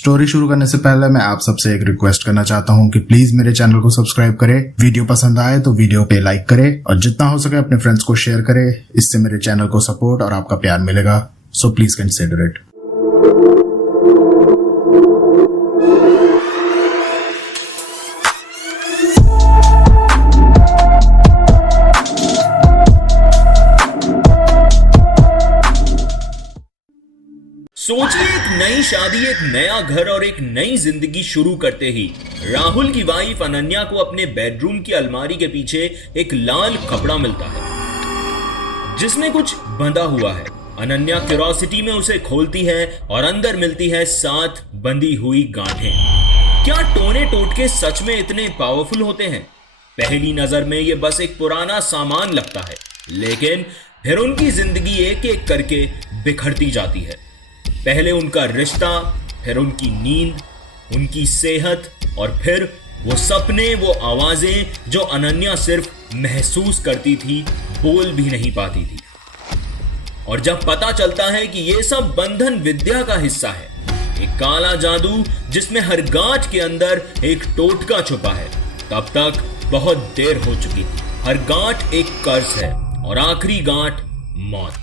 Story शुरू करने से पहले मैं आप सबसे एक रिक्वेस्ट करना चाहता हूँ कि प्लीज मेरे चैनल को सब्सक्राइब करें, वीडियो पसंद आए तो वीडियो पे लाइक करें और जितना हो सके अपने फ्रेंड्स को शेयर करें। इससे मेरे चैनल को सपोर्ट और आपका प्यार मिलेगा, सो प्लीज कंसिडर इट। सोचिए, एक नई शादी, एक नया घर और एक नई जिंदगी शुरू करते ही राहुल की वाइफ अनन्या को अपने बेडरूम की अलमारी के पीछे एक लाल कपड़ा मिलता है जिसमें कुछ बंधा हुआ है। अनन्या क्यूरोसिटी में उसे खोलती है और अंदर मिलती है 7 बंधी हुई गांठें। क्या टोने टोटके सच में इतने पावरफुल होते हैं? पहली नजर में ये बस एक पुराना सामान लगता है, लेकिन फिर उनकी जिंदगी एक एक करके बिखरती जाती है। पहले उनका रिश्ता, फिर उनकी नींद, उनकी सेहत और फिर वो सपने, वो आवाजें जो अनन्या सिर्फ महसूस करती थी, बोल भी नहीं पाती थी। और जब पता चलता है कि ये सब बंधन विद्या का हिस्सा है, एक काला जादू जिसमें हर गांठ के अंदर एक टोटका छुपा है, तब तक बहुत देर हो चुकी थी। हर गांठ एक कर्ज है और आखिरी गांठ मौत।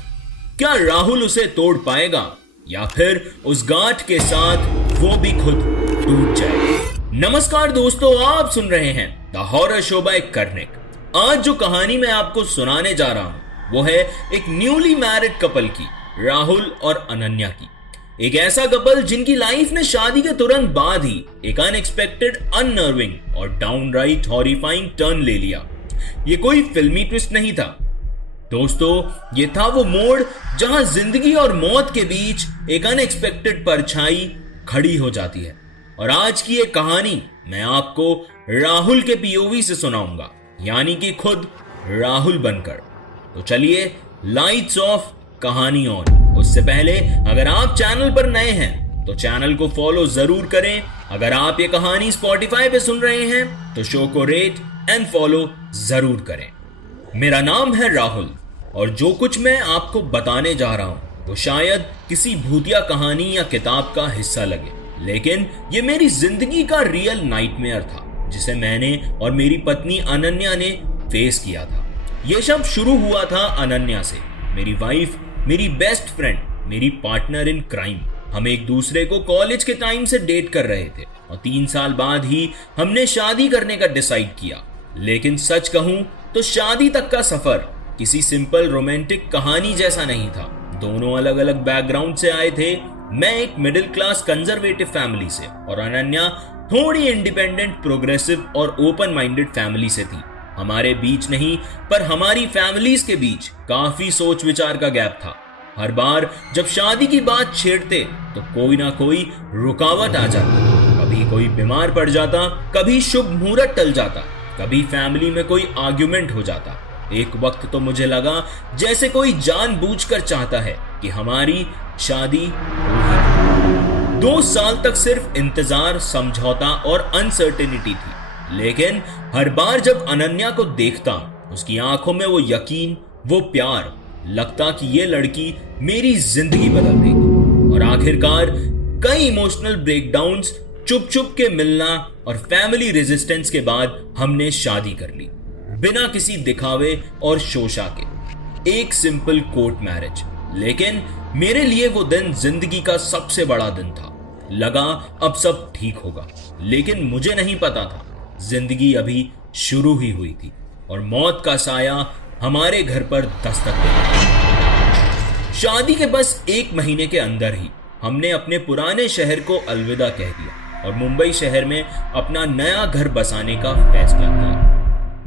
क्या राहुल उसे तोड़ पाएगा या फिर उस गांठ के साथ वो भी खुद टूट जाए? नमस्कार दोस्तों, आप सुन रहे हैं the horror show by Karnik. आज जो कहानी मैं आपको सुनाने जा रहा हूं वो है एक न्यूली मैरिड कपल की, राहुल और अनन्या की। एक ऐसा कपल जिनकी लाइफ ने शादी के तुरंत बाद ही एक अनएक्सपेक्टेड, अननर्विंग और डाउनराइट हॉरिफाइंग टर्न ले लिया। ये कोई फिल्मी ट्विस्ट नहीं था दोस्तों, ये था वो मोड़ जहां जिंदगी और मौत के बीच एक अनएक्सपेक्टेड परछाई खड़ी हो जाती है। और आज की ये कहानी मैं आपको राहुल के पीओवी से सुनाऊंगा, यानी कि खुद राहुल बनकर। तो चलिए, लाइट्स ऑफ, कहानी ऑन। उससे पहले अगर आप चैनल पर नए हैं तो चैनल को फॉलो जरूर करें। अगर आप ये कहानी स्पॉटिफाई पे सुन रहे हैं तो शो को रेट एंड फॉलो जरूर करें। मेरा नाम है राहुल और जो कुछ मैं आपको बताने जा रहा हूं वो शायद किसी भूतिया कहानी या किताब का हिस्सा लगे, लेकिन ये मेरी जिंदगी का रियल नाइटमेयर था जिसे मैंने और मेरी पत्नी अनन्या ने फेस किया था। ये सब शुरू हुआ था अनन्या से, मेरी वाइफ, मेरी बेस्ट फ्रेंड, मेरी पार्टनर इन क्राइम। हम एक दूसरे को कॉलेज के टाइम से डेट कर रहे थे और 3 साल बाद ही हमने शादी करने का डिसाइड किया। लेकिन सच कहूं तो शादी तक का सफर किसी सिंपल रोमांटिक कहानी जैसा नहीं था। दोनों अलग अलग बैकग्राउंड से आए थे। मैं एक मिडिल क्लास कंजर्वेटिव फैमिली से और अनन्या थोड़ी इंडिपेंडेंट, प्रोग्रेसिव और ओपन माइंडेड फैमिली से थी। हमारे बीच नहीं पर हमारी फैमिलीज के बीच काफी सोच विचार का गैप था। हर बार जब शादी की बात छेड़ते तो कोई ना कोई रुकावट आ जाती। कभी कोई बीमार पड़ जाता, कभी शुभ मुहूर्त टल जाता, कभी फैमिली में कोई आर्ग्यूमेंट हो जाता। एक वक्त तो मुझे लगा जैसे कोई जानबूझकर चाहता है कि हमारी शादी हो ही। 2 साल तक सिर्फ इंतजार, समझौता और अनसर्टेनिटी थी, लेकिन हर बार जब अनन्या को देखता, उसकी आंखों में वो यकीन, वो प्यार, लगता कि ये लड़की मेरी जिंदगी बदल देगी। और आखिरकार कई इमोशनल ब्रेकडाउन्स, चुप चुप के मिलना और फैमिली रेजिस्टेंस के बाद हमने शादी कर ली, बिना किसी दिखावे और शोशा के। एक सिंपल कोर्ट मैरिज। लेकिन मेरे लिए वो दिन जिंदगी का सबसे बड़ा दिन था। लगा अब सब ठीक होगा, लेकिन मुझे नहीं पता था जिंदगी अभी शुरू ही हुई थी और मौत का साया हमारे घर पर दस्तक देगा। शादी के बस 1 महीने के अंदर ही हमने अपने पुराने शहर को अलविदा कह दिया और मुंबई शहर में अपना नया घर बसाने का फैसला किया।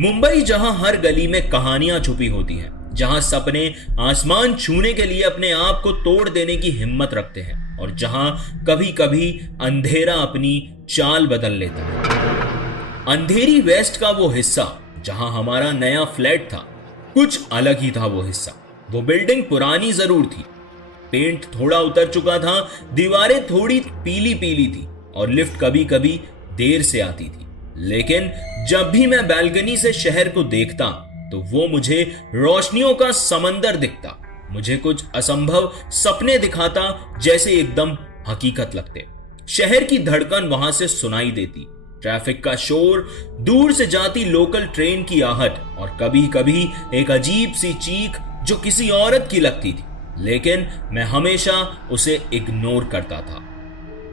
मुंबई जहां हर गली में कहानियां छुपी होती हैं, जहां सपने आसमान छूने के लिए अपने आप को तोड़ देने की हिम्मत रखते हैं और जहां कभी कभी अंधेरा अपनी चाल बदल लेता है। अंधेरी वेस्ट का वो हिस्सा जहां हमारा नया फ्लैट था, कुछ अलग ही था वो हिस्सा। वो बिल्डिंग पुरानी जरूर थी, पेंट थोड़ा उतर चुका था, दीवारें थोड़ी पीली पीली थी और लिफ्ट कभी कभी देर से आती थी। लेकिन जब भी मैं बैल्कनी से शहर को देखता तो वो मुझे रोशनियों का समंदर दिखता, मुझे कुछ असंभव सपने दिखाता जैसे एकदम हकीकत लगते। शहर की धड़कन वहां से सुनाई देती, ट्रैफिक का शोर, दूर से जाती लोकल ट्रेन की आहट और कभी कभी एक अजीब सी चीख जो किसी औरत की लगती थी, लेकिन मैं हमेशा उसे इग्नोर करता था।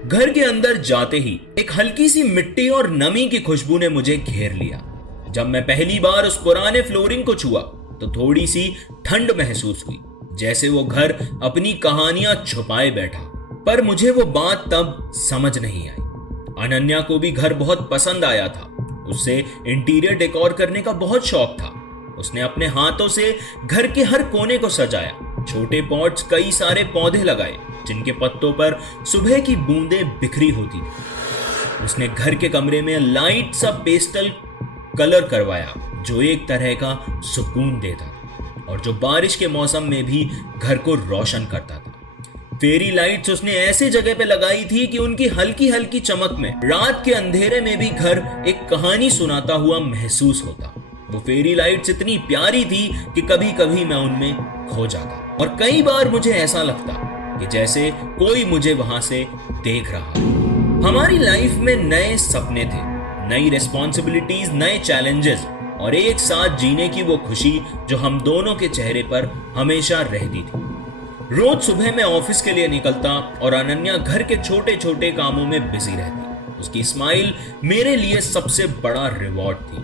घर के अंदर जाते ही एक हल्की सी मिट्टी और नमी की खुशबू ने मुझे घेर लिया। जब मैं पहली बार उस पुराने फ्लोरिंग को छुआ तो थोड़ी सी ठंड महसूस हुई, जैसे वो घर अपनी कहानियां छुपाए बैठा। पर मुझे वो बात तब समझ नहीं आई। अनन्या को भी घर बहुत पसंद आया था। उसे इंटीरियर डेकोर करने का बहुत शौक था। उसने अपने हाथों से घर के हर कोने को सजाया, छोटे पॉट्स, कई सारे पौधे लगाए जिनके पत्तों पर सुबह की बूंदें बिखरी होती थी। उसने घर के कमरे में लाइट सा पेस्टल कलर करवाया जो एक तरह का सुकून देता था और जो बारिश के मौसम में भी घर को रोशन करता था। फेरी लाइट्स उसने ऐसे जगह पे लगाई थी कि उनकी हल्की हल्की चमक में रात के अंधेरे में भी घर एक कहानी सुनाता हुआ महसूस होता। वो फेरी लाइट्स इतनी प्यारी थी कि कभी कभी मैं उनमें खो जाता और कई बार मुझे ऐसा लगता कि जैसे कोई मुझे वहां से देख रहा है। हमारी लाइफ में नए सपने थे, नई रिस्पॉन्सिबिलिटीज, नए चैलेंजेस और एक साथ जीने की वो खुशी जो हम दोनों के चेहरे पर हमेशा रहती थी। रोज सुबह मैं ऑफिस के लिए निकलता और अनन्या घर के छोटे छोटे कामों में बिजी रहती। उसकी स्माइल मेरे लिए सबसे बड़ा रिवॉर्ड थी,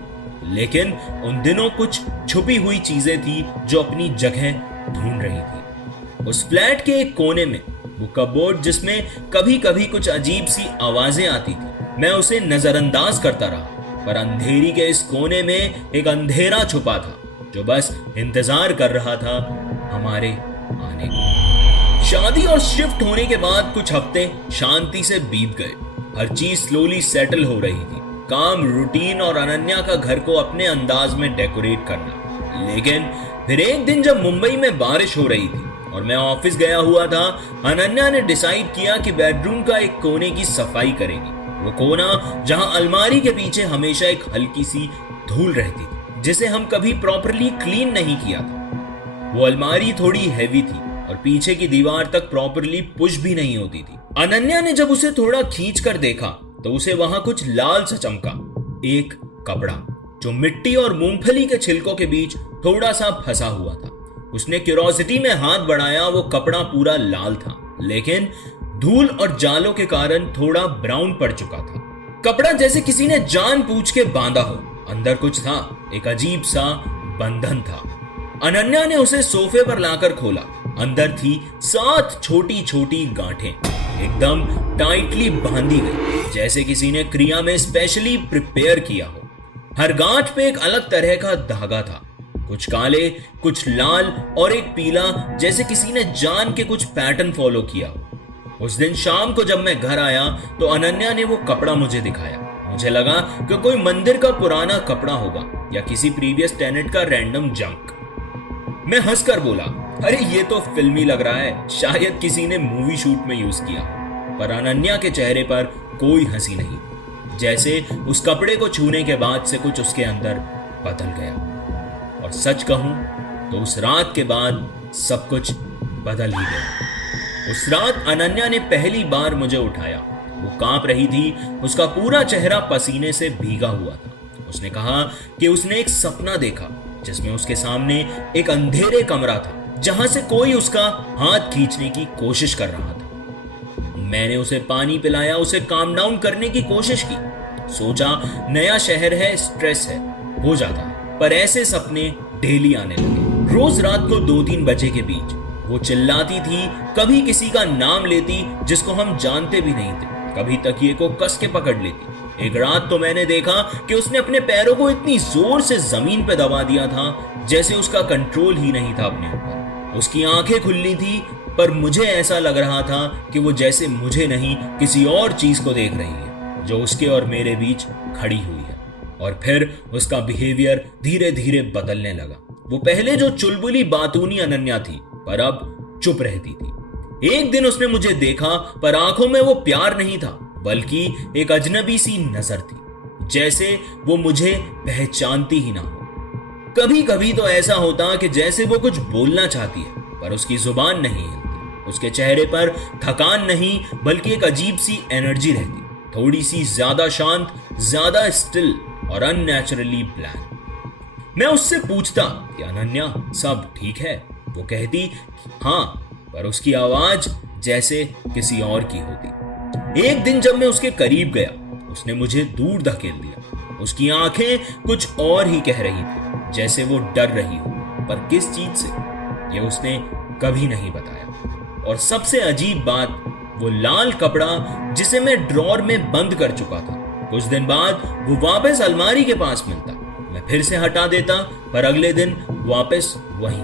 लेकिन उन दिनों कुछ छुपी हुई चीजें थी जो अपनी जगह ढूंढ रही थी। उस फ्लैट के एक कोने में वो कपबोर्ड जिसमें कभी कभी कुछ अजीब सी आवाजें आती थी, मैं उसे नजरअंदाज करता रहा, पर अंधेरी के इस कोने में एक अंधेरा छुपा था जो बस इंतजार कर रहा था हमारे आने का। शादी और शिफ्ट होने के बाद कुछ हफ्ते शांति से बीत गए। हर चीज स्लोली सेटल हो रही थी, काम, रूटीन और अनन्या का घर को अपने अंदाज में डेकोरेट करना। लेकिन फिर एक दिन जब मुंबई में बारिश हो रही थी और मैं ऑफिस गया हुआ था, अनन्या ने डिसाइड किया कि बेडरूम का एक कोने की सफाई करेगी। वो कोना जहां अलमारी के पीछे हमेशा एक हल्की सी धूल रहती थी जिसे हम कभी प्रॉपरली क्लीन नहीं किया था। वो अलमारी थोड़ी हैवी थी और पीछे की दीवार तक प्रॉपरली पुश भी नहीं होती थी। अनन्या ने जब उसे थोड़ा खींच कर देखा तो उसे वहां कुछ लाल सा चमका, एक कपड़ा जो मिट्टी और मूंगफली के छिलकों के बीच थोड़ा सा फंसा हुआ था। उसने क्यूरोसिटी में हाथ बढ़ाया। वो कपड़ा पूरा लाल था, लेकिन धूल और जालों के कारण थोड़ा ब्राउन पड़ चुका था। कपड़ा जैसे किसी ने जानबूझ के बांधा हो। अंदर कुछ था, एक अजीब सा बंधन था। अनन्या ने उसे सोफे पर लाकर खोला। अंदर थी 7 छोटी छोटी गांठें, एकदम टाइटली बांधी गई, जैसे किसी ने क्रिया में स्पेशली प्रिपेयर किया हो। हर गांठ पे एक अलग तरह का धागा था, कुछ काले, कुछ लाल और एक पीला, जैसे किसी ने जान के कुछ पैटर्न फॉलो किया हो। उस दिन शाम को जब मैं घर आया तो अनन्या ने वो कपड़ा मुझे दिखाया। मुझे लगा कि कोई मंदिर का पुराना कपड़ा होगा या किसी प्रीवियस टेनेट का रैंडम जंक। मैं हंसकर बोला, अरे ये तो फिल्मी लग रहा है, शायद किसी ने मूवी शूट में यूज किया। पर अनन्या के चेहरे पर कोई हंसी नहीं, जैसे उस कपड़े को छूने के बाद से कुछ उसके अंदर बदल गया। और सच कहूं तो उस रात के बाद सब कुछ बदल ही गया। उस रात अनन्या ने पहली बार मुझे उठाया। वो कांप रही थी, उसका पूरा चेहरा पसीने से भीगा हुआ था। उसने कहा कि उसने एक सपना देखा जिसमें उसके सामने एक अंधेरे कमरा था जहां से कोई उसका हाथ खींचने की कोशिश कर रहा था। मैंने उसे पानी पिलाया, उसे काम डाउन करने की कोशिश की। सोचा नया शहर है, स्ट्रेस है, हो जाता है। पर ऐसे सपने डेली आने लगे। रोज रात को 2-3 बजे के बीच वो चिल्लाती थी, कभी किसी का नाम लेती जिसको हम जानते भी नहीं थे, कभी तकिए को कस के पकड़ लेती। एक रात तो मैंने देखा कि उसने अपने पैरों को इतनी जोर से जमीन पे दबा दिया था जैसे उसका कंट्रोल ही नहीं था अपने ऊपर। उसकी आंखें खुली थी, पर मुझे ऐसा लग रहा था कि वो जैसे मुझे नहीं किसी और चीज को देख रही है जो उसके और मेरे बीच खड़ी हुई है। और फिर उसका बिहेवियर धीरे धीरे बदलने लगा। वो पहले जो चुलबुली बातूनी अनन्या थी, पर अब चुप रहती थी। एक दिन उसने मुझे देखा, पर आंखों में वो प्यार नहीं था, बल्कि एक अजनबी सी नजर थी, जैसे वो मुझे पहचानती ही ना हो। कभी कभी तो ऐसा होता कि जैसे वो कुछ बोलना चाहती है पर उसकी जुबान नहीं हिलती। उसके चेहरे पर थकान नहीं बल्कि एक अजीब सी एनर्जी रहती, थोड़ी सी ज्यादा शांत, ज्यादा स्टिल और अननेचुरली ब्लैंक। मैं उससे पूछता कि अनन्या सब ठीक है? वो कहती हाँ, पर उसकी आवाज जैसे किसी और की होती। एक दिन जब मैं उसके करीब गया, उसने मुझे दूर धकेल दिया। उसकी आंखें कुछ और ही कह रही थी, जैसे वो डर रही हो, पर किस चीज से ये उसने कभी नहीं बताया। और सबसे अजीब बात, वो लाल कपड़ा जिसे मैं ड्रॉर में बंद कर चुका था, कुछ दिन बाद वो वापस अलमारी के पास मिलता। मैं फिर से हटा देता, पर अगले दिन वापस वहीं।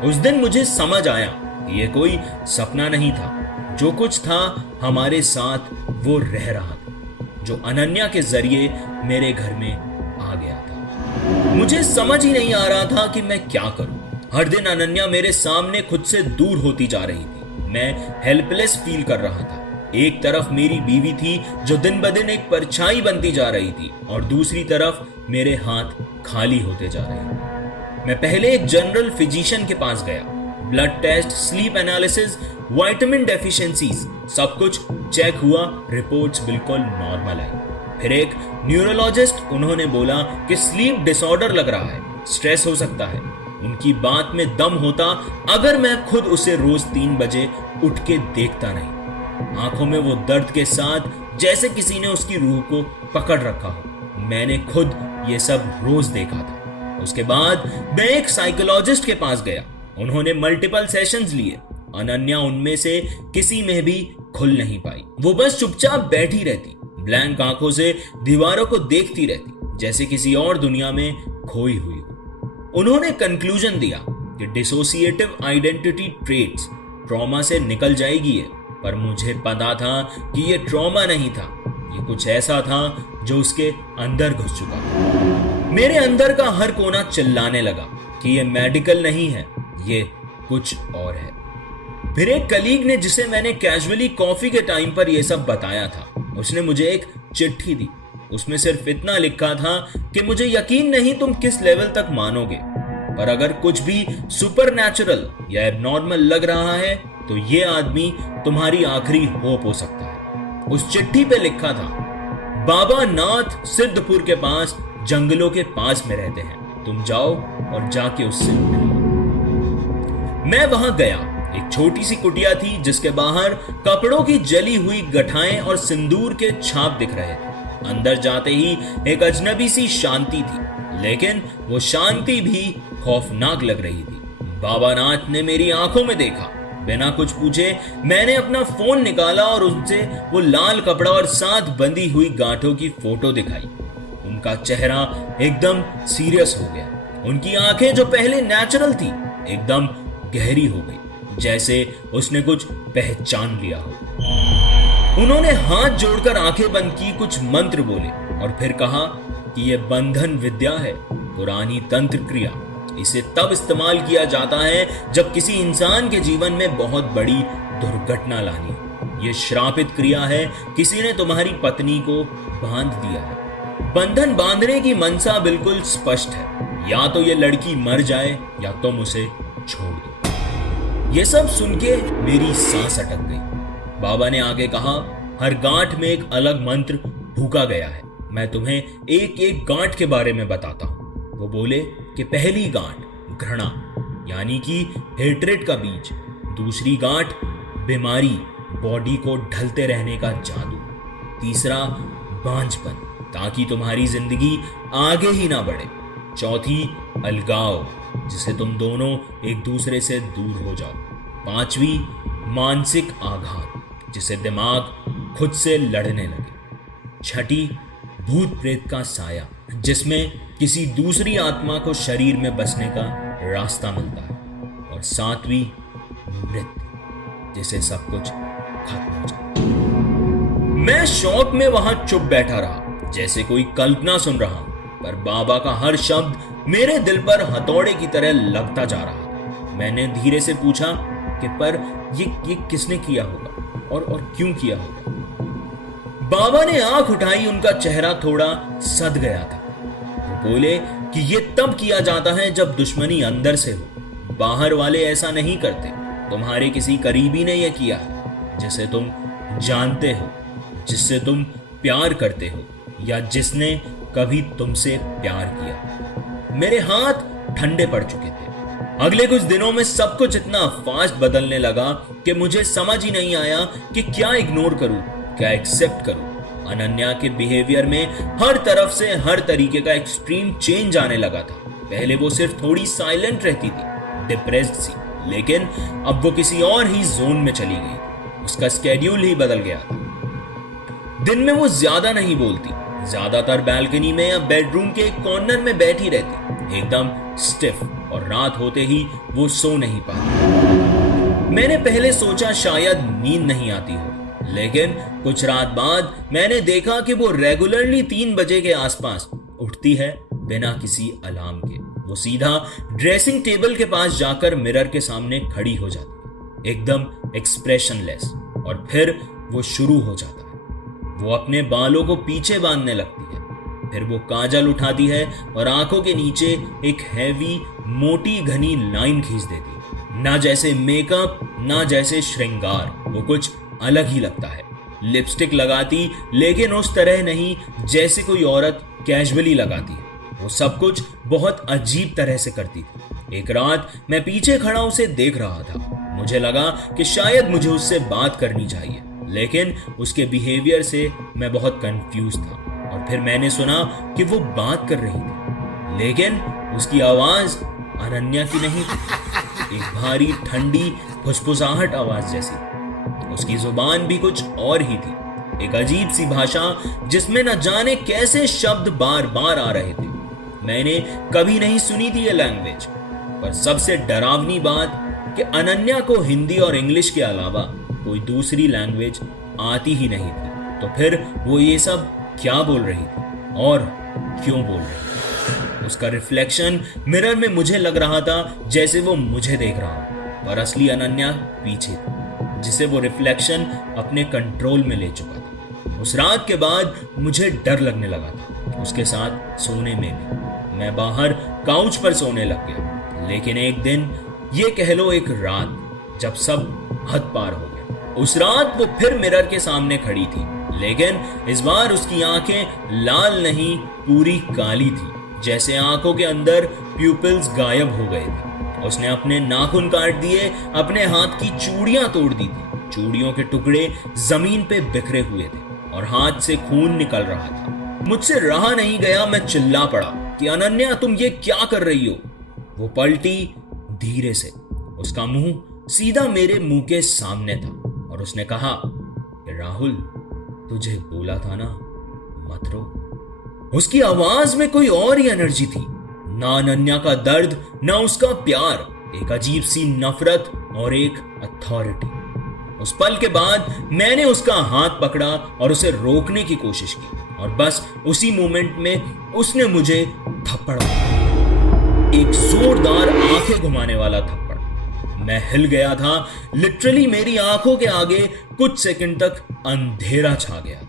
उस दिन मुझे समझ आया कि ये कोई सपना नहीं था, जो कुछ था हमारे साथ वो रह रहा था, जो अनन्या के जरिए मेरे घर में आ गया था। मुझे समझ ही नहीं आ रहा था कि मैं क्या करूं। हर दिन अनन्या मेरे सामने खुद से दूर होती जा रही थी। मैं हेल्पलेस फील कर रहा था। एक तरफ मेरी बीवी थी जो दिन ब दिन एक परछाई बनती जा रही थी, और दूसरी तरफ मेरे हाथ खाली होते जा रहे थे। मैं पहले एक जनरल फिजिशियन के पास गया। Blood test, sleep analysis, vitamin deficiencies, सब कुछ चेक हुआ, रिपोर्ट्स बिल्कुल नॉर्मल आई। फिर एक न्यूरोलॉजिस्ट, उन्होंने बोला कि स्लीप डिसऑर्डर लग रहा है, स्ट्रेस हो सकता है। उनकी बात में दम होता अगर मैं खुद उसे रोज 3 बजे उठ के देखता नहीं। आंखों में वो दर्द के साथ जैसे किसी ने उसकी रूह को पकड़ रखा हो। मैंने खुद ये सब रोज देखा था। उसके बाद मैं एक साइकोलॉजिस्ट के पास गया। उन्होंने मल्टीपल सेशंस लिए। अनन्या उनमें से किसी में भी खुल नहीं पाई। वो बस चुपचाप बैठी रहती, ब्लैंक आंखों से दीवारों को देखती रहती, जैसे किसी और दुनिया में खोई हुई हो। उन्होंने कंक्लूजन दिया कि डिसोसिएटिव आइडेंटिटी ट्रेट्स, ट्रॉमा से निकल जाएगी ये, पर मुझे पता था कि ये ट्रॉमा नहीं था, ये कुछ ऐसा था जो उसके अंदर घुस चुका था। मेरे अंदर का हर कोना चिल्लाने लगा कि ये मेडिकल नहीं है, ये कुछ और है। फिर एक कलीग ने, जिसे मैंने कैजुअली कॉफी के टाइम पर यह सब बताया था, उसने मुझे एक चिट्ठी दी। उसमें सिर्फ इतना लिखा था कि मुझे यकीन नहीं तुम किस लेवल तक मानोगे, पर अगर कुछ भी सुपरनैचुरल या एबनॉर्मल लग रहा है तो ये आदमी तुम्हारी आखिरी होप हो सकता है। उस चिट्ठी पे लिखा था, बाबा नाथ सिद्धपुर के पास जंगलों के पास में रहते हैं, तुम जाओ और जाके उससे मिलो। मैं वहां गया। एक छोटी सी कुटिया थी जिसके बाहर कपड़ों की जली हुई गठाएं और सिंदूर के छाप दिख रहे थे। अंदर जाते ही एक अजनबी सी शांति थी, लेकिन वो शांति भी खौफनाक लग रही थी। बाबा नाथ ने मेरी आंखों में देखा। बिना कुछ पूछे मैंने अपना फोन निकाला और उनसे वो लाल कपड़ा और साथ बंधी हुई गांठों की फोटो दिखाई। उनका चेहरा एकदम सीरियस हो गया। उनकी आंखें जो पहले नेचुरल थी, एकदम गहरी हो गई, जैसे उसने कुछ पहचान लिया हो। उन्होंने हाथ जोड़कर आंखें बंद की, कुछ मंत्र बोले और फिर कहा कि यह बंधन विद्या है, पुरानी तंत्र क्रिया। इसे तब इस्तेमाल किया जाता है जब किसी इंसान के जीवन में बहुत बड़ी दुर्घटना लानी हो। यह श्रापित क्रिया है, किसी ने तुम्हारी पत्नी को बांध दिया है। बंधन बांधने की मनसा बिल्कुल स्पष्ट है, या तो ये लड़की मर जाए या तुम उसे छोड़ दो। ये सब सुन के मेरी सांस अटक गई। बाबा ने आगे कहा, हर गांठ में एक अलग मंत्र फूंका गया है। मैं तुम्हें एक एक गांठ के बारे में बताता हूं। वो बोले कि पहली गांठ घृणा, यानी कि हेट्रेड का बीज। दूसरी गांठ बीमारी, बॉडी को ढलते रहने का जादू। तीसरा बांझपन, ताकि तुम्हारी जिंदगी आगे ही ना बढ़े। चौथी अलगाव, जिसे तुम दोनों एक दूसरे से दूर हो जाओ। पांचवी मानसिक आघात, जिसे दिमाग खुद से लड़ने लगे। छठी भूत प्रेत का साया, जिसमें किसी दूसरी आत्मा को शरीर में बसने का रास्ता मिलता है। और सातवीं मृत्यु, जिसे सब कुछ खत्म हो जाए। मैं शौक में वहां चुप बैठा रहा, जैसे कोई कल्पना सुन रहा हूं, पर बाबा का हर शब्द मेरे दिल पर हथौड़े की तरह लगता जा रहा था। मैंने धीरे से पूछा कि पर ये किसने किया होगा और क्यों किया होगा। बाबा ने आंख उठाई, उनका चेहरा थोड़ा सद गया था। वो बोले कि ये तब किया जाता है जब दुश्मनी अंदर से हो, बाहर वाले ऐसा नहीं करते। तुम्हारे किसी करीबी ने यह किया है, जिसे तुम जानते हो, जिससे तुम प्यार करते हो, या जिसने कभी तुमसे प्यार किया। मेरे हाथ ठंडे पड़ चुके थे। अगले कुछ दिनों में सब कुछ इतना फास्ट बदलने लगा कि मुझे समझ ही नहीं आया कि क्या इग्नोर करूं, क्या एक्सेप्ट करूं। अनन्या के बिहेवियर में हर तरफ से हर तरीके का एक्सट्रीम चेंज आने लगा था। पहले वो सिर्फ थोड़ी साइलेंट रहती थी, डिप्रेस्ड सी, लेकिन अब वो किसी और ही जोन में चली गई। उसका स्केड्यूल ही बदल गया था। दिन में वो ज्यादा नहीं बोलती, ज्यादातर बालकनी में या बेडरूम के एक कॉर्नर में बैठी रहती, एकदम स्टिफ, और रात होते ही वो सो नहीं पाती। मैंने पहले सोचा शायद नींद नहीं आती हो, लेकिन कुछ रात बाद मैंने देखा कि वो रेगुलरली 3 बजे के आसपास उठती है बिना किसी अलार्म के। वो सीधा ड्रेसिंग टेबल के पास जाकर मिरर के सामने खड़ी हो जाती, एकदम एक्सप्रेशनलेस, और फिर वो शुरू हो जाता है। वो अपने बालों को पीछे बांधने लगती है, फिर वो काजल उठाती है और आंखों के नीचे एक हैवी मोटी घनी लाइन खींच देती। ना जैसे मेकअप, ना जैसे श्रृंगार, वो कुछ अलग ही लगता है। लिपस्टिक लगाती, लेकिन उस तरह नहीं जैसे कोई औरत कैजुअली लगाती है। वो सब कुछ बहुत अजीब तरह से करती थी। एक रात मैं पीछे खड़ा उसे देख रहा था। मुझे लगा कि शायद मुझे उससे बात करनी चाहिए, लेकिन उसके बिहेवियर से मैं बहुत कंफ्यूज था। और फिर मैंने सुना कि वो बात कर रही थी, लेकिन उसकी आवाज अनन्या की नहीं थी, एक भारी ठंडी फुसफुसाहट आवाज जैसी। उसकी जुबान भी कुछ और ही थी, एक अजीब सी भाषा जिसमें न जाने कैसे शब्द बार बार आ रहे थे। मैंने कभी नहीं सुनी थी ये लैंग्वेज। पर सबसे डरावनी बात कि अनन्या को हिंदी और इंग्लिश के अलावा कोई दूसरी लैंग्वेज आती ही नहीं थी। तो फिर वो ये सब क्या बोल रही थी और क्यों बोल रही थी? उसका रिफ्लेक्शन मिरर में मुझे लग रहा था जैसे वो मुझे देख रहा हो, पर असली अनन्या पीछे थी, जिसे वो रिफ्लेक्शन अपने कंट्रोल में ले चुका था। उस रात के बाद मुझे डर लगने लगा था, उसके साथ सोने में भी। मैं बाहर काउच पर सोने लग गया। लेकिन एक दिन, ये कह लो एक रात, जब सब हद पार हो गया। उस रात वो फिर मिरर के सामने खड़ी थी, लेकिन इस बार उसकी आंखें लाल नहीं, पूरी काली थी, जैसे आंखों के अंदर प्यूपिल्स गायब हो गए थे। उसने अपने नाखून काट दिए, अपने हाथ की चूड़ियां तोड़ दी थी। चूड़ियों के टुकड़े जमीन पे बिखरे हुए थे और हाथ से खून निकल रहा था। मुझसे रहा नहीं गया, मैं चिल्ला पड़ा कि अनन्या, तुम ये क्या कर रही हो? वो पलटी धीरे से, उसका मुंह सीधा मेरे मुंह के सामने था, और उसने कहा, राहुल, तुझे बोला था ना, मत रो। उसकी आवाज में कोई और ही एनर्जी थी, ना अनन्या का दर्द, ना उसका प्यार, एक अजीब सी नफरत और एक अथॉरिटी। उस पल के बाद मैंने उसका हाथ पकड़ा और उसे रोकने की कोशिश की, और बस उसी मोमेंट में उसने मुझे थप्पड़ मारा, एक जोरदार आंखें घुमाने वाला थप्पड़। मैं हिल गया था, लिटरली मेरी आंखों के आगे कुछ सेकंड तक अंधेरा छा गया।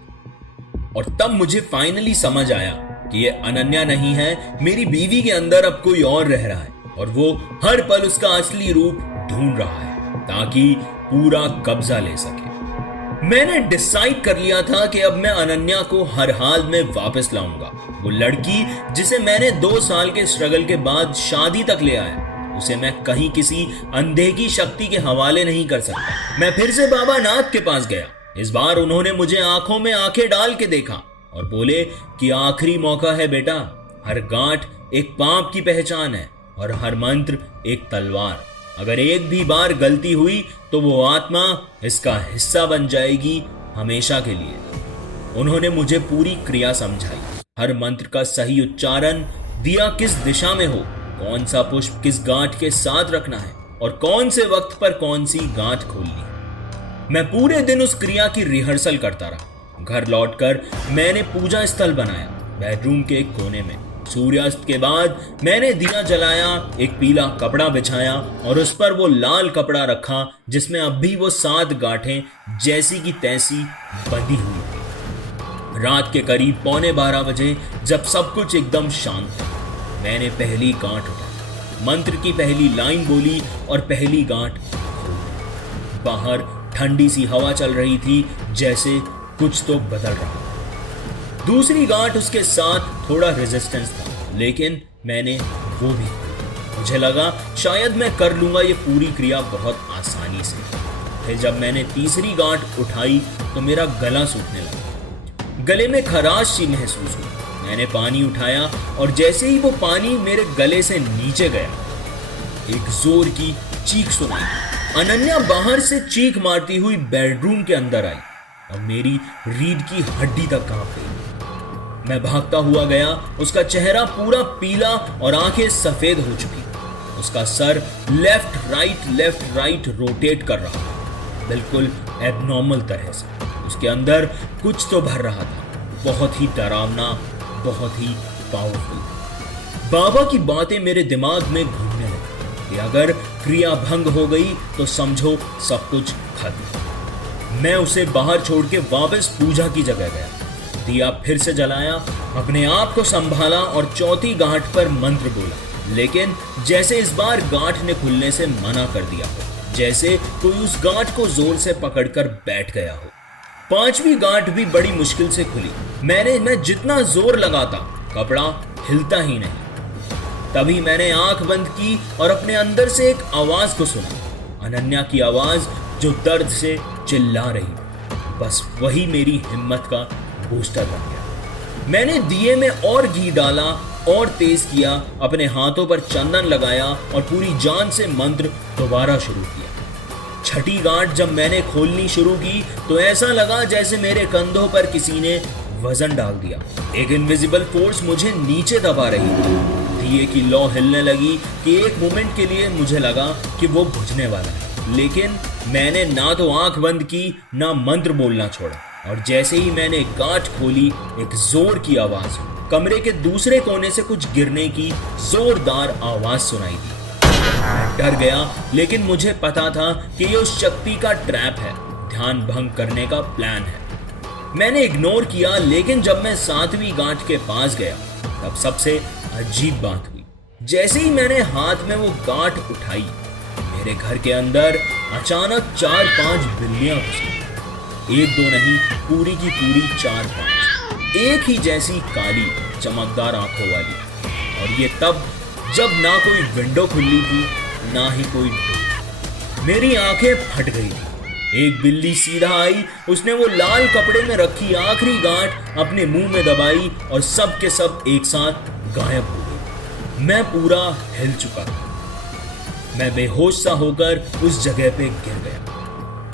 और तब मुझे फाइनली समझ आया कि ये अनन्या नहीं है, मेरी बीवी के अंदर अब कोई और रह रहा है, और वो हर पल उसका असली रूप ढूंढ रहा है ताकि पूरा कब्जा ले सके। मैंने डिसाइड कर लिया था कि अब मैं अनन्या को हर हाल में वापस लाऊंगा। वो लड़की जिसे मैंने 2 साल के स्ट्रगल के बाद शादी तक ले आया, उसे मैं कहीं किसी अंधे की शक्ति के हवाले नहीं कर सकता। मैं फिर से बाबा नाथ के पास गया। इस बार उन्होंने मुझे आंखों में आंखें डाल के देखा और बोले कि आखिरी मौका है बेटा, हर गांठ एक पाप की पहचान है और हर मंत्र एक तलवार। अगर एक भी बार गलती हुई तो वो आत्मा इसका हिस्सा बन जाएगी हमेशा के लिए। उन्होंने मुझे पूरी क्रिया समझाई, हर मंत्र का सही उच्चारण, दिया किस दिशा में हो, कौन सा पुष्प किस गांठ के साथ रखना है और कौन से वक्त पर कौन सी गांठ खोलनी है। मैं पूरे दिन उस क्रिया की रिहर्सल करता रहा। घर लौटकर मैंने पूजा स्थल बनाया, बेडरूम के एक कोने में। सूर्यास्त के बाद मैंने दिया जलाया, एक पीला कपड़ा बिछाया और उस पर वो लाल कपड़ा रखा जिसमें अब भी वो 7 गांठें जैसी की तैसी बंधी हुई थी। रात के करीब 11:15 बजे जब सब कुछ एकदम शांत था, मैंने पहली गांठ उठाई, मंत्र की पहली लाइन बोली और पहली गांठ खोली। बाहर ठंडी सी हवा चल रही थी, जैसे कुछ तो बदल रहा था। दूसरी गांठ उसके साथ थोड़ा रेजिस्टेंस था, लेकिन मैंने वो भी की। मुझे लगा शायद मैं कर लूंगा ये पूरी क्रिया बहुत आसानी से। फिर जब मैंने तीसरी गांठ उठाई तो मेरा गला सूखने लगा, गले में खराश सी महसूस हुई। मैंने पानी उठाया और जैसे ही वो पानी मेरे गले से नीचे गया, एक जोर की चीख सुनाई। अनन्या बाहर से चीख मारती हुई बेडरूम के अंदर आई और मेरी रीढ़ की हड्डी तक कांप गई। मैं भागता हुआ गया। उसका चेहरा पूरा पीला और आंखें सफेद हो चुकी। उसका सर लेफ्ट राइट रोटेट कर रहा था, बिल्कुल एबनॉर्मल तरह से। उसके अंदर कुछ तो भर रहा था, बहुत ही डरावना, बहुत ही पावरफुल। बाबा की बातें मेरे दिमाग में घूमने लगी कि अगर क्रिया भंग हो गई तो समझो सब कुछ खत्म। मैं उसे बाहर छोड़ के वापस पूजा की जगह गया, दिया फिर से जलाया, अपने आप को संभाला और चौथी गांठ पर मंत्र बोला। लेकिन जैसे इस बार गांठ ने खुलने से मना कर दिया हो, जैसे कोई उस गांठ को जोर से पकड़कर बैठ गया हो। पांचवी गांठ भी बड़ी मुश्किल से खुली। मैं जितना जोर लगाता, कपड़ा हिलता ही नहीं। तभी मैंने आंख बंद की और अपने अंदर से एक आवाज को सुना, अनन्या की आवाज जो दर्द से चिल्ला रही। बस वही मेरी हिम्मत का बूस्टर बन गया। मैंने दिए में और घी डाला और तेज किया, अपने हाथों पर चंदन लगाया और पूरी जान से मंत्र दोबारा शुरू किया। छठी गांठ जब मैंने खोलनी शुरू की तो ऐसा लगा जैसे मेरे कंधों पर किसी ने वजन डाल दिया। एक इनविजिबल फोर्स मुझे नीचे दबा रही थी। दिए की लौ हिलने लगी कि एक मोमेंट के लिए मुझे लगा कि वो बुझने वाला है, लेकिन मैंने ना तो आंख बंद की ना मंत्र बोलना छोड़ा। और जैसे ही मैंने गांठ खोली, एक जोर की आवाज, कमरे के दूसरे कोने से कुछ गिरने की जोरदार आवाज सुनाई दी। मैं डर गया, लेकिन मुझे पता था कि ये उस शक्ति का ट्रैप है, ध्यान भंग करने का प्लान है। मैंने इग्नोर किया, लेकिन जब मैं सातवीं गांठ के पास गया तब सबसे अजीब बात हुई। जैसे ही मैंने हाथ में वो गांठ उठाई, मेरे घर के अंदर अचानक 4-5 बिल्लियां घुसी। एक दो नहीं, पूरी की पूरी 4-5, एक ही जैसी काली चमकदार आंखों वाली। और ये तब जब ना कोई विंडो खुली थी, ना ही कोई डोर। मेरी आंखें फट गई थी। एक बिल्ली सीधा आई, उसने वो लाल कपड़े में रखी आखिरी गांठ अपने मुंह में दबाई और सब के सब एक साथ गायब हो गई। मैं पूरा हिल चुका था। मैं बेहोश सा होकर उस जगह पे गिर गया।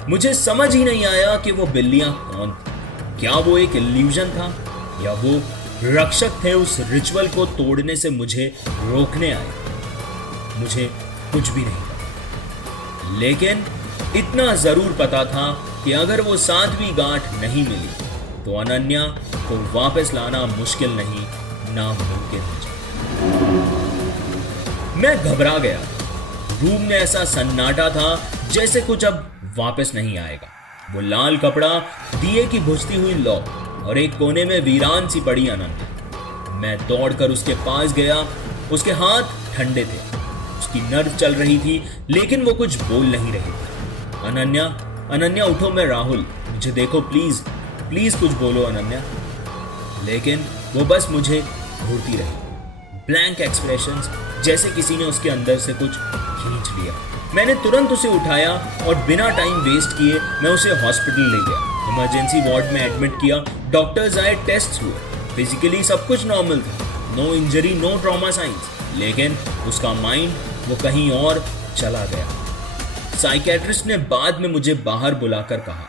मुझे समझ ही नहीं आया कि वो बिल्लियां कौन थी। क्या वो एक इल्यूजन था या वो रक्षक थे उस रिचुअल को तोड़ने से मुझे रोकने आए? मुझे कुछ भी नहीं पता, लेकिन इतना जरूर पता था कि अगर वो सातवीं गांठ नहीं मिली तो अनन्या को वापस लाना मुश्किल नहीं, नामुमकिन हो जाए। मैं घबरा गया। रूम में ऐसा सन्नाटा था जैसे कुछ अब वापस नहीं आएगा। वो लाल कपड़ा, दिए की बुझती हुई लौ और एक कोने में वीरान सी पड़ी अनन्या। मैं दौड़कर उसके पास गया। उसके हाथ ठंडे थे, उसकी नर्व चल रही थी, लेकिन वो कुछ बोल नहीं रही थी। अनन्या, अनन्या उठो, मैं राहुल, मुझे देखो प्लीज, प्लीज कुछ बोलो अनन्या। लेकिन वो बस मुझे घूरती रही, ब्लैंक एक्सप्रेशंस, जैसे किसी ने उसके अंदर से कुछ खींच लिया। मैंने तुरंत उसे उठाया और बिना टाइम वेस्ट किए मैं उसे हॉस्पिटल ले गया। इमरजेंसी वार्ड में एडमिट किया। डॉक्टर्स आए, टेस्ट हुए, फिजिकली सब कुछ नॉर्मल था, no injury, no trauma science, लेकिन उसका माइंड वो कहीं और चला गया। साइकेट्रिस्ट ने बाद में मुझे बाहर बुलाकर कहा,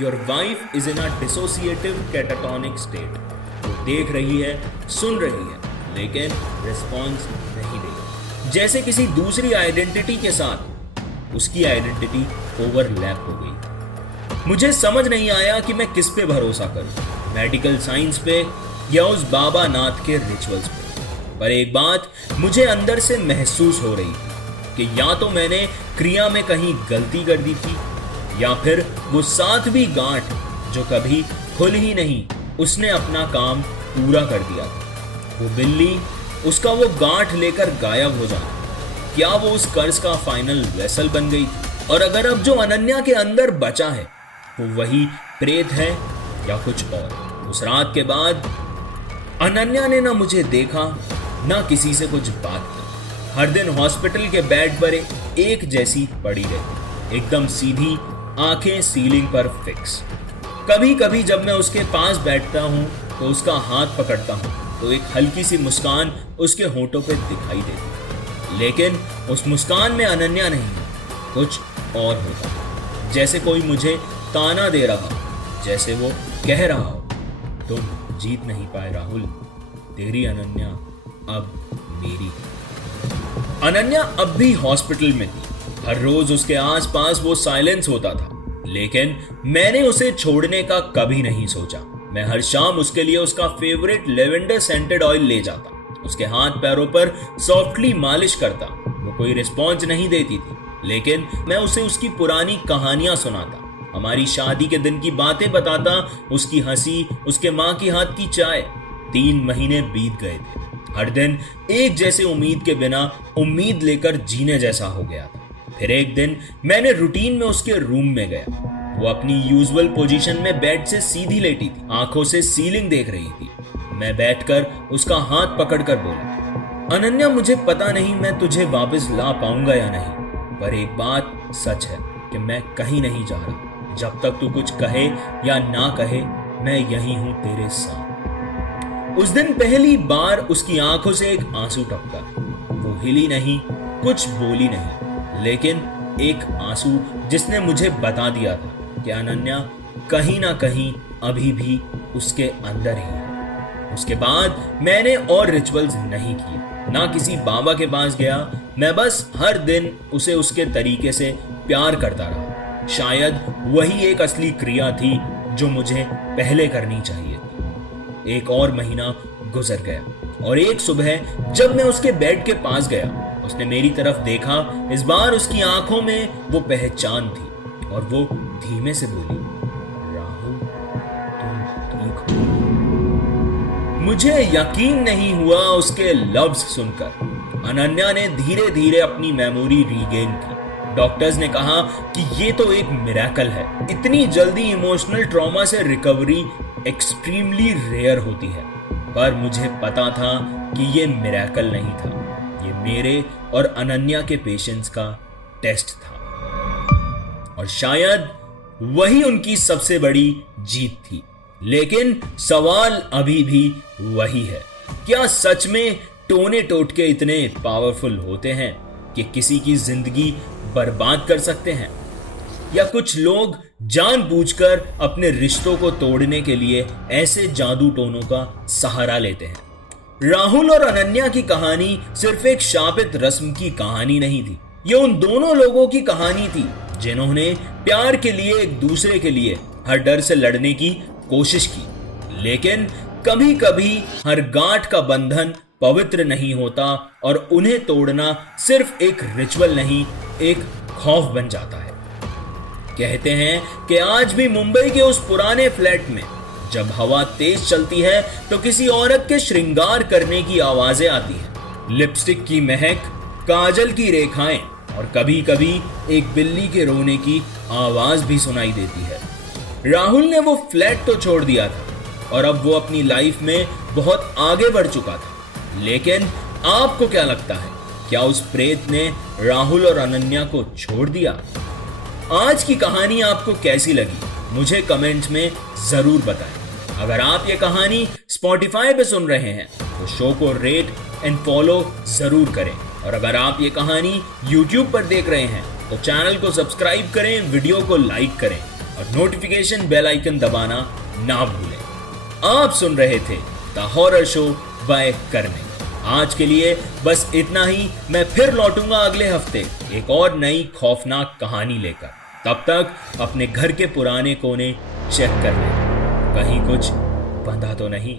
your wife is in a dissociative catatonic state. वो देख रही है, सुन रही है, लेकिन रिस्पॉन्स नहीं देगी। जैसे किसी दूसरी आइडेंटिटी के साथ उसकी आइडेंटिटी ओवरलैप हो गई। मुझे समझ नहीं आया कि मैं किस पे भरोसा करूं, मेडिकल साइंस पे या उस बाबा नाथ के रिचुअल्स पे। पर एक बात मुझे अंदर से महसूस हो रही थी कि या तो मैंने क्रिया में कहीं गलती कर दी थी, या फिर वो सातवीं गांठ जो कभी खुल ही नहीं, उसने अपना काम पूरा कर दिया था। वो बिल्ली, उसका वो गांठ लेकर गायब हो जाना, क्या वो उस कर्ज का फाइनल वेसल बन गई थी? और अगर अब जो अनन्या के अंदर बचा है वो वही प्रेत है या कुछ और। उस रात के बाद अनन्या ने ना मुझे देखा ना किसी से कुछ बात की। हर दिन हॉस्पिटल के बेड पर एक जैसी पड़ी रही, एकदम सीधी, आंखें सीलिंग पर फिक्स। कभी कभी जब मैं उसके पास बैठता हूं तो उसका हाथ पकड़ता हूं तो एक हल्की सी मुस्कान उसके होठों पे दिखाई देती, लेकिन उस मुस्कान में अनन्या नहीं, कुछ और होता। जैसे कोई मुझे ताना दे रहा, जैसे वो कह रहा हो, तुम जीत नहीं पाए राहुल, तेरी अनन्या अब मेरी। अनन्या अब भी हॉस्पिटल में थी। हर रोज उसके आसपास वो साइलेंस होता था, लेकिन मैंने उसे छोड़ने का कभी नहीं सोचा। मैं हर शाम उसके लिए उसका फेवरेट लेवेंडर सेंटेड ऑयल ले जाता, उसके हाथ पैरों पर सॉफ्टली मालिश करता। वो कोई रिस्पॉन्स नहीं देती थी, लेकिन मैं उसे उसकी पुरानी कहानियां सुनाता, हमारी शादी के दिन की बातें बताता, उसकी हंसी, उसके माँ की हाथ की चाय। 3 महीने बीत गए थे। हर दिन एक जैसे उम्मीद के बिना उम्मीद लेकर जीने जैसा हो गया था। फिर एक दिन मैंने रूटीन में उसके रूम में गया। वो अपनी यूजुअल पोजीशन में बेड से सीधी लेटी थी, आंखों से सीलिंग देख रही थी। मैं बैठकर उसका हाथ पकड़कर बोला, अनन्या, मुझे पता नहीं मैं तुझे वापस ला पाऊंगा या नहीं, पर एक बात सच है कि मैं कहीं नहीं जा रहा। जब तक तू कुछ कहे या ना कहे, मैं यहीं हूं तेरे साथ। उस दिन पहली बार उसकी आंखों से एक आंसू टपका। वो हिली नहीं, कुछ बोली नहीं, लेकिन एक आंसू जिसने मुझे बता दिया था कि अनन्या कहीं ना कहीं अभी भी उसके अंदर ही है। उसके बाद मैंने और रिचुअल्स नहीं किए, ना किसी बाबा के पास गया। मैं बस हर दिन उसे उसके तरीके से प्यार करता रहा। शायद वही एक असली क्रिया थी जो मुझे पहले करनी चाहिए थी। एक और महीना गुजर गया और एक सुबह जब मैं उसके बेड के पास गया, उसने मेरी तरफ देखा। इस बार उसकी आंखों में वो पहचान थी और वो धीमे से बोली, राहुल, तुम ठीक हो? मुझे यकीन नहीं हुआ उसके लफ्ज सुनकर। अनन्या ने धीरे धीरे अपनी मेमोरी रीगेन की। डॉक्टर्स ने कहा कि ये तो एक मिरेकल है। इतनी जल्दी इमोशनल ट्रॉमा से रिकवरी एक्सट्रीमली रेयर होती है। पर मुझे पता था कि ये मिरेकल नहीं था, ये मेरे और अनन्या के पेशेंस का टेस्ट था, और शायद वही उनकी सबसे बड़ी जीत थी। लेकिन सवाल अभी भी वही है, क्या सच में टोने टोटके इतने पावरफुल होते हैं कि किसी की जिंदगी बर्बाद कर सकते हैं? या कुछ लोग जानबूझकर अपने रिश्तों को तोड़ने के लिए ऐसे जादू टोनों का सहारा लेते हैं? राहुल और अनन्या की कहानी सिर्फ एक शापित रस्म की कहानी नहीं थी, ये उन दोनों लोगों की कहानी थी जिन्होंने प्यार के लिए एक दूसरे के लिए हर डर से लड़ने की कोशिश की। लेकिन कभी कभी हर गांठ का बंधन पवित्र नहीं होता और उन्हें तोड़ना सिर्फ एक रिचुअल नहीं, एक खौफ बन जाता है। कहते हैं कि आज भी मुंबई के उस पुराने फ्लैट में जब हवा तेज चलती है तो किसी औरत के श्रृंगार करने की आवाजें आती हैं, लिपस्टिक की महक, काजल की रेखाएं और कभी कभी एक बिल्ली के रोने की आवाज भी सुनाई देती है। राहुल ने वो फ्लैट तो छोड़ दिया था और अब वो अपनी लाइफ में बहुत आगे बढ़ चुका था। लेकिन आपको क्या लगता है, क्या उस प्रेत ने राहुल और अनन्या को छोड़ दिया? आज की कहानी आपको कैसी लगी मुझे कमेंट्स में जरूर बताएं। अगर आप ये कहानी स्पॉटिफाई पे सुन रहे हैं तो शो को रेट एंड फॉलो जरूर करें, और अगर आप ये कहानी यूट्यूब पर देख रहे हैं तो चैनल को सब्सक्राइब करें, वीडियो को लाइक करें और नोटिफिकेशन बेल आइकन दबाना ना भूलें। आप सुन रहे थे द हॉरर शो बाय करने। आज के लिए बस इतना ही। मैं फिर लौटूंगा अगले हफ्ते एक और नई खौफनाक कहानी लेकर। तब तक अपने घर के पुराने कोने चेक कर लें, कहीं कुछ बंधा तो नहीं।